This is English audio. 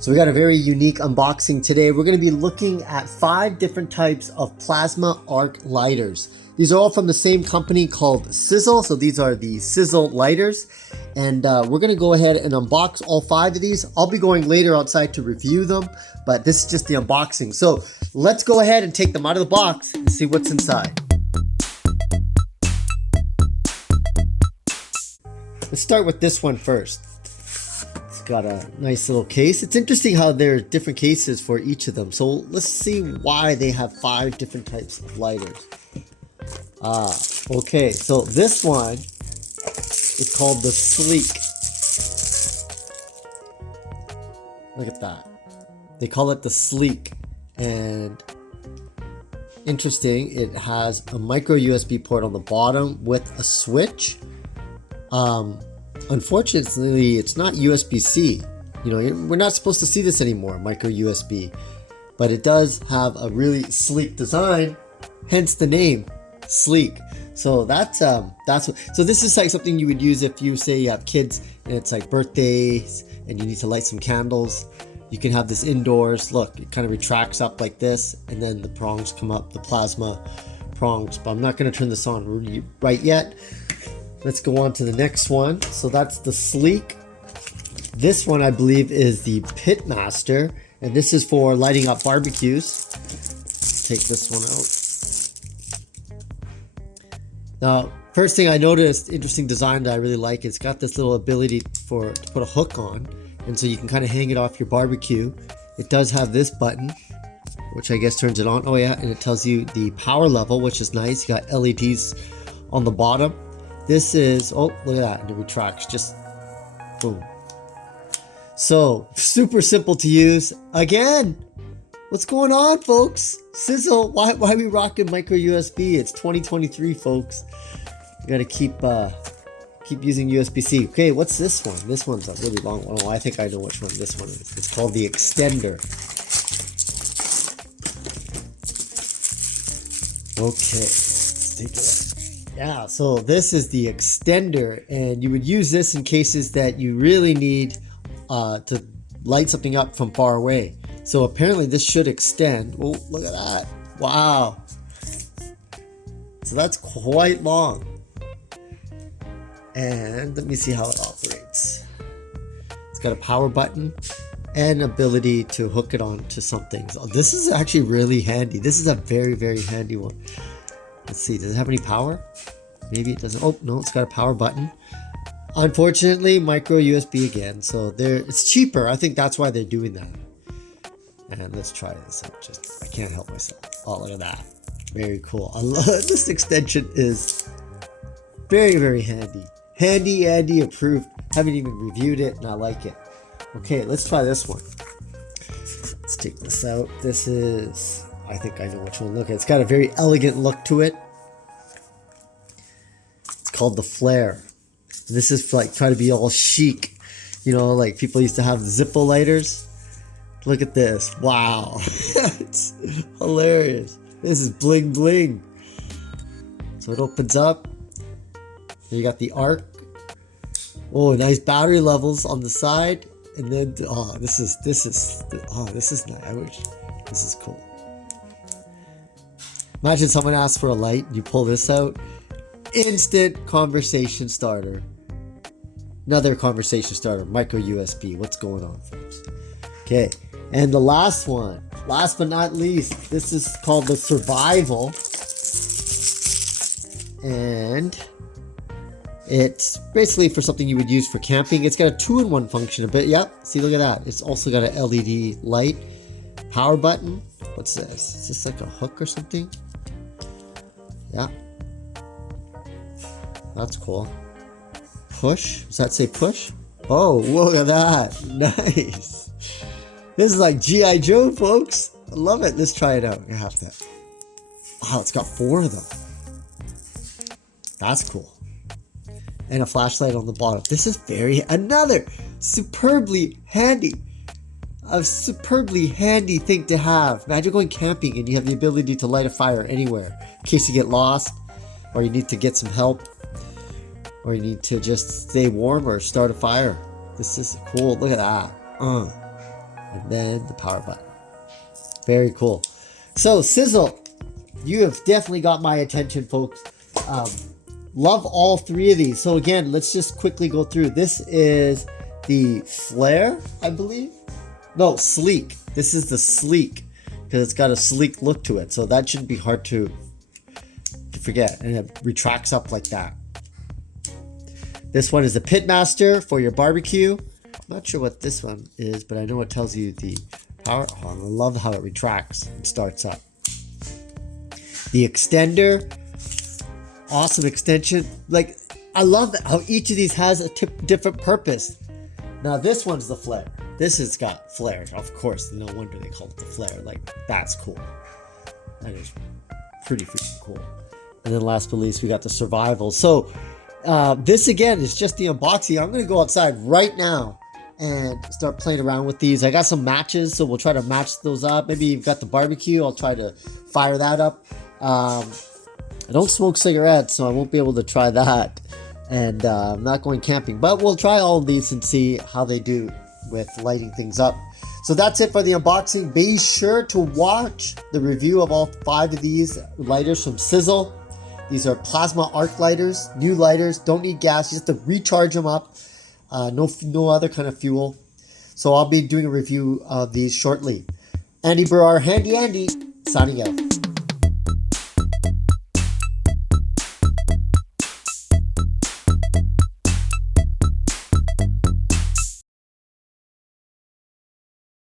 So we got a very unique unboxing today. We're going to be looking at 5 different types of plasma arc lighters. These are all from the same company called Sizzle. So these are the Sizzle lighters. And we're going to go ahead and unbox all 5 of these. I'll be going later outside to review them, but this is just the unboxing. So let's go ahead and take them out of the box and see what's inside. Let's start with this one first. It's got a nice little case. It's interesting how there are different cases for each of them. So let's see why they have 5 different types of lighters. Okay, so this one is called the Sleek. Look at that. They call it the Sleek. And interesting, it has a micro USB port on the bottom with a switch. Unfortunately, it's not USB-C. You know, we're not supposed to see this anymore, micro USB. But it does have a really sleek design, hence the name, Sleek. So that's what. So this is like something you would use if you say you have kids and it's like birthdays and you need to light some candles. You can have this indoors. Look, it kind of retracts up like this, and then the prongs come up, the plasma prongs. But I'm not going to turn this on right yet. Let's go on to the next one. So that's the Sleek. This one I believe is the Pitmaster, and this is for lighting up barbecues. Let's take this one out. Now, first thing I noticed, interesting design that I really like, it's got this little ability to put a hook on, and so you can kind of hang it off your barbecue. It does have this button, which I guess turns it on. Oh yeah, and it tells you the power level, which is nice. You got LEDs on the bottom. This is, oh, look at that, and it retracts, just boom. So, super simple to use. Again, what's going on, folks? Sizzle, why are we rocking micro USB? It's 2023, folks. You gotta keep using USB-C. Okay, what's this one? This one's a really long one. Oh, I think I know which one this one is. It's called the Extender. Okay, let's take it. Yeah, so this is the Extender, and you would use this in cases that you really need to light something up from far away. So apparently this should extend. Oh, look at that. Wow. So that's quite long. And let me see how it operates. It's got a power button and ability to hook it on to something. So this is actually really handy. This is a very, very handy one. Let's see, does it have any power? Maybe it doesn't. Oh, no, it's got a power button. Unfortunately, micro USB again. So it's cheaper. I think that's why they're doing that. And let's try this out. I can't help myself. Oh, look at that. Very cool. I love this extension. Is very, very handy. Handy approved. Haven't even reviewed it and I like it. Okay, let's try this one. Let's take this out. This is, I think I know which one. Look, it's got a very elegant look to it. It's called the Flare. And this is like trying to be all chic. You know, like people used to have Zippo lighters. Look at this. Wow. It's hilarious. This is bling bling. So it opens up. You got the arc. Oh, nice battery levels on the side. And then, oh, this is nice. I wish. This is cool. Imagine someone asks for a light and you pull this out. Instant conversation starter. Another conversation starter. Micro USB. What's going on, folks? Okay. And the last one. Last but not least. This is called the Survival. And it's basically for something you would use for camping. It's got a 2-in-1 function a bit. Yep. See, look at that. It's also got an LED light. Power button. What's this? Is this like a hook or something? Yeah. That's cool. Push. Does that say push? Oh, look at that. Nice. This is like G.I. Joe, folks. I love it. Let's try it out. You have to. Wow, it's got 4 of them. That's cool. And a flashlight on the bottom. This is another superbly handy. A superbly handy thing to have. Imagine going camping and you have the ability to light a fire anywhere. In case you get lost, or you need to get some help, or you need to just stay warm or start a fire. This is cool. Look at that. and then the power button. Very cool. So Sizzle, you have definitely got my attention, folks. Love all three of these. So again, let's just quickly go through. This is the Flare, I believe. No, Sleek. This is the Sleek because it's got a sleek look to it. So that shouldn't be hard to forget. And it retracts up like that. This one is the Pitmaster for your barbecue. I'm not sure what this one is, but I know it tells you the power. Oh, I love how it retracts and starts up. The extender, awesome extension. Like, I love how each of these has a different purpose. Now this one's the Flare. This has got flare, of course. No wonder they call it the Flare. Like, that's cool. That is pretty freaking cool. And then last but least, we got the Survival. So this again is just the unboxing. I'm gonna go outside right now and start playing around with these. I got some matches, so we'll try to match those up. Maybe you've got the barbecue. I'll try to fire that up. I don't smoke cigarettes, so I won't be able to try that. And I'm not going camping, but we'll try all of these and see how they do with lighting things up. So that's it for the unboxing. Be sure to watch the review of all 5 of these lighters from Sizzle. These are plasma arc lighters, new lighters, don't need gas, you just have to recharge them up. No other kind of fuel. So I'll be doing a review of these shortly. Andy Baryer, Handy Andy, signing out.